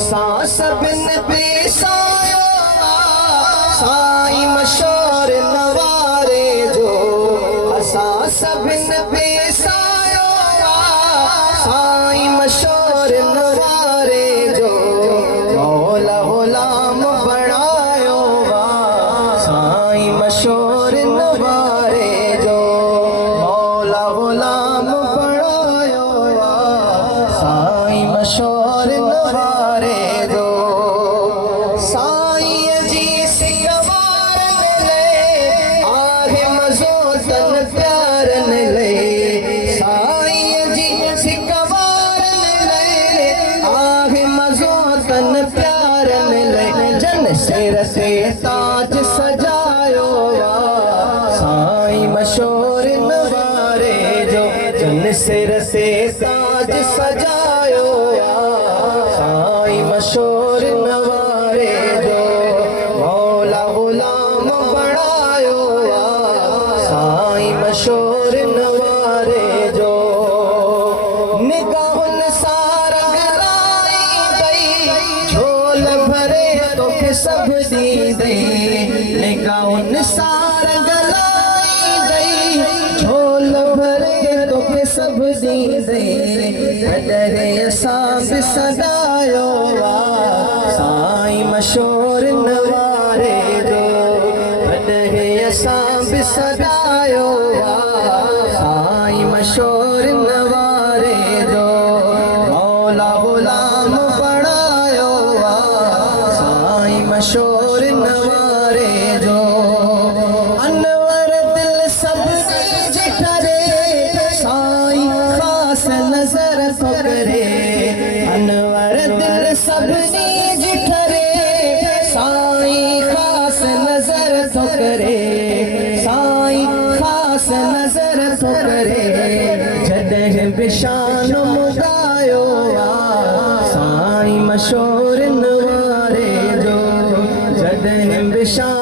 असां सभिनि पेशायो साईं मशहूर नवारे जो असां सभिनि पेशायो साईं मशहूर नवारे जो मौला गुलाम बणायो साईं मशहूर नवारे जो मौला गुलाम बणायो साईं मशहूर नवारे जो साईं जी सिकवारन ले आहे मज़ो तन प्यारन ले साईं जी सिकवारन ले आहे मज़ो तन प्यारन ले जन सिर ते ताज सजायो साईं मशहूर नवारे जो जन सिर ते ताज सजायो साईं मशहूर नवारे जो मौला गुलाम बणायो साईं मशहूर नवारे जो निगाहुन सार गराई दई झोल भरे तोखे सभु दी दई निगाहुन सार गलाई दई झोल भरे तोखे सभु दी दई कॾहिं असां बि सदायो साईं मशहूर नवारे जो कॾहिं असां बि सदायो साईं मशहूर नवारे जो मौला गुलाम बणायो साईं मशहूर नवारे जो अनवर दिल सभिनी जे करे साईं ख़ास नज़र तो करे अनवर दिल सभिनी जे करे साईं ख़ास नज़र तो करे साईं ख़ास नज़र तो करे जॾहिं बि शान मुगायो साईं मशहूर नवारे जो जॾहिं बि शान